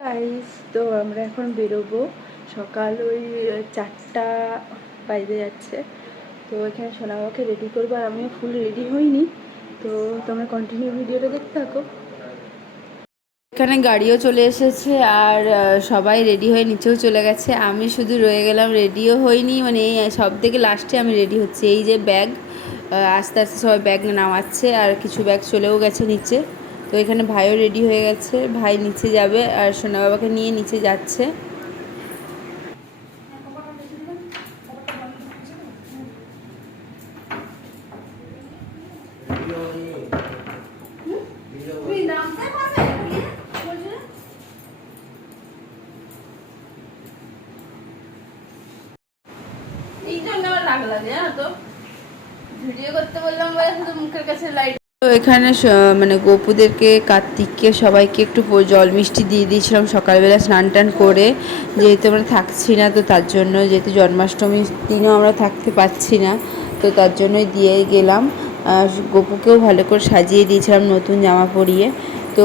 Guys তো আমরা এখন বেরোবো। সকাল ওই চারটা বাইরে যাচ্ছে। তো এখানে সোনামাকে রেডি করব আর আমিও ফুল রেডি হইনি। তো তোমরা কন্টিনিউ ভিডিওটা দেখতে থাকো। এখানে গাড়িও চলে এসেছে আর সবাই রেডি হয়ে নিচেও চলে গেছে। আমি শুধু রয়ে গেলাম রেডিও হইনি। মানে সব থেকে লাস্টে আমি রেডি হচ্ছি। এই যে ব্যাগ আস্তে আস্তে সবাই ব্যাগ নামাচ্ছে আর কিছু ব্যাগ চলেও গেছে নিচে। তো এখানে ভাইও রেডি হয়ে গেছে। ভাই নিচে যাবে আর সোনা বাবাকে নিয়ে নিচে যাচ্ছে। ভিডিও করতে বললাম বলে শুধু মুখের কাছে লাইট তো এখানে মানে গোপুদেরকে, কার্তিককে সবাইকে একটু জল মিষ্টি দিয়ে দিয়েছিলাম সকালবেলা স্নান টান করে। যেহেতু আমরা থাকছি না, তো তার জন্য যেহেতু জন্মাষ্টমীর দিনও আমরা থাকতে পারছি না, তো তার জন্যই দিয়ে গেলাম। আর গোপুকেও ভালো করে সাজিয়ে দিয়েছিলাম নতুন জামা পরিয়ে। তো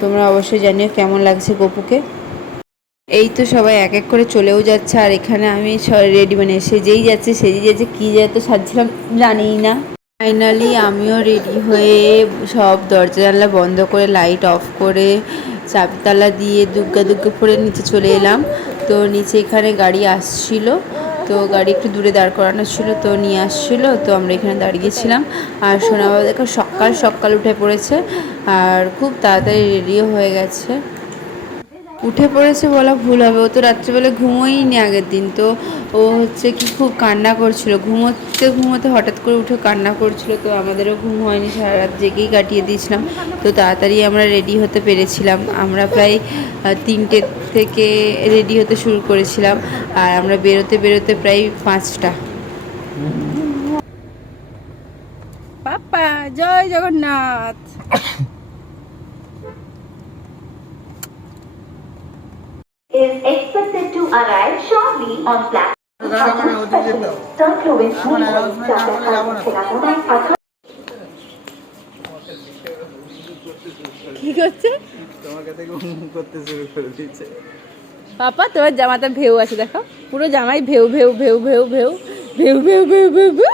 তোমরা অবশ্যই জানিও কেমন লাগছে গোপুকে। এই তো সবাই এক এক করে চলেও যাচ্ছে, আর এখানে আমি রেডি মানে সেজেই যাচ্ছে সেজেই যাচ্ছে, কী যাতে সাজছিলাম জানিই না। ফাইনালি আমিও রেডি হয়ে সব দরজা জানলা বন্ধ করে লাইট অফ করে চাবিতালা দিয়ে দুগ্গা দুগ্গা পরে নিচে চলে এলাম। তো নিচে এখানে গাড়ি আসছিল। তো গাড়ি একটু দূরে দাঁড় করানো ছিল, তো নিয়ে আসছিল। তো আমরা এখানে দাঁড়িয়েছিলাম আর সোনা বাবা দেখো সকাল সকাল উঠে পড়েছে। আর খুব তাড়াতাড়ি রেডিও হয়ে গেছে। উঠে পড়েছে বলা ভুল হবে। ও তো রাত্রিবেলা ঘুমোইনি আগের দিন। তো ও হচ্ছে কি খুব কান্না করছিল। ঘুমোতে ঘুমোতে হঠাৎ করে উঠে কান্না করছিল। তো আমাদেরও ঘুম হয়নি সারা রাত জেগেই কাটিয়ে দিয়েছিলাম। তো তাড়াতাড়ি আমরা রেডি হতে পেরেছিলাম। আমরা প্রায় তিনটে থেকে রেডি হতে শুরু করেছিলাম। আর আমরা বেরোতে বেরোতে প্রায় পাঁচটা। পাপা জয় Jagannath. is expected to arrive shortly on platform. করতে শুরু করে দিয়েছে। পাপা তোমার জামাতে ভেউ আছে দেখো। পুরো জামাই ভেউ ভেউ ভেউ ভেউ ভেউ ভেউ ভেউ ভেউ ভেউ ভেউ।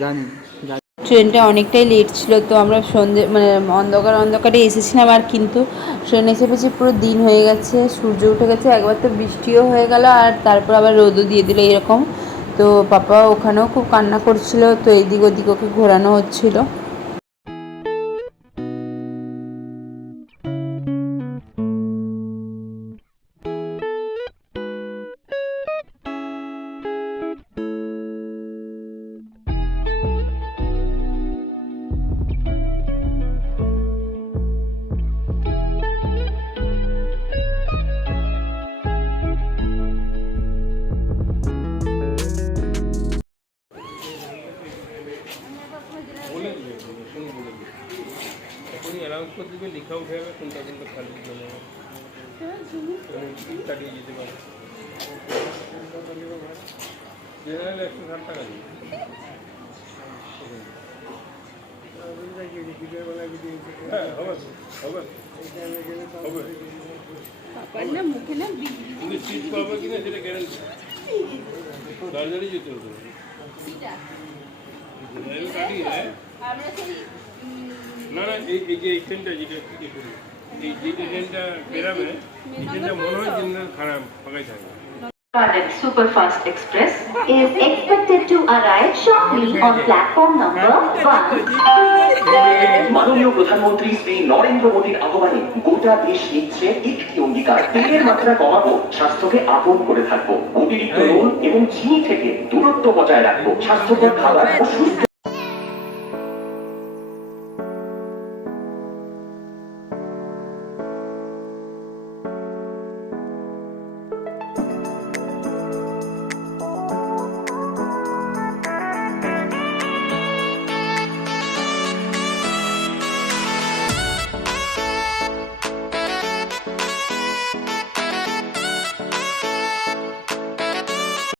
জানি। ট্রেনটা অনেকটাই লেট ছিল, তো আমরা সন্ধে মানে অন্ধকার অন্ধকারে এসেছিলাম আর কিন্তু ট্রেন এসে পেছি পুরো দিন হয়ে গেছে, সূর্য উঠে গেছে, একবার তো বৃষ্টিও হয়ে গেল আর তারপর আবার রোদও দিয়ে দিল এরকম। তো পাপা ওখানেও খুব কান্না করছিল, তো এইদিক ওদিক ওকে ঘোরানো হচ্ছিল। में लिखा उठेगा कोनटा कोनटा खाली बनेगा কাটিয়ে যেতে পারে জেনারেল একশো ষাট টাকা দিই সিট পাবো কিনা সেটা গ্যারেন্টি দার্জিলিং যেতে হতো কাটিয়ে না না এই এই যে এই যেটা এই যে ট্রেনটা বেরাবে এই ট্রেনটা মনে হয় জেনারেল খারাপ ফাঁকাই থাকে। Superfast Express is expected to arrive shortly on platform number 1. মাননীয় প্রধানমন্ত্রী শ্রী নরেন্দ্র মোদীর আহ্বানে গোটা দেশ নিচ্ছে একটি অঙ্গীকার। তেলের মাত্রা কমাবো স্বাস্থ্যকে আপন করে থাকব। অতিরিক্ত নুন এবং চিনি থেকে দূরত্ব বজায় রাখব। স্বাস্থ্যকর খাবার ও সুস্থ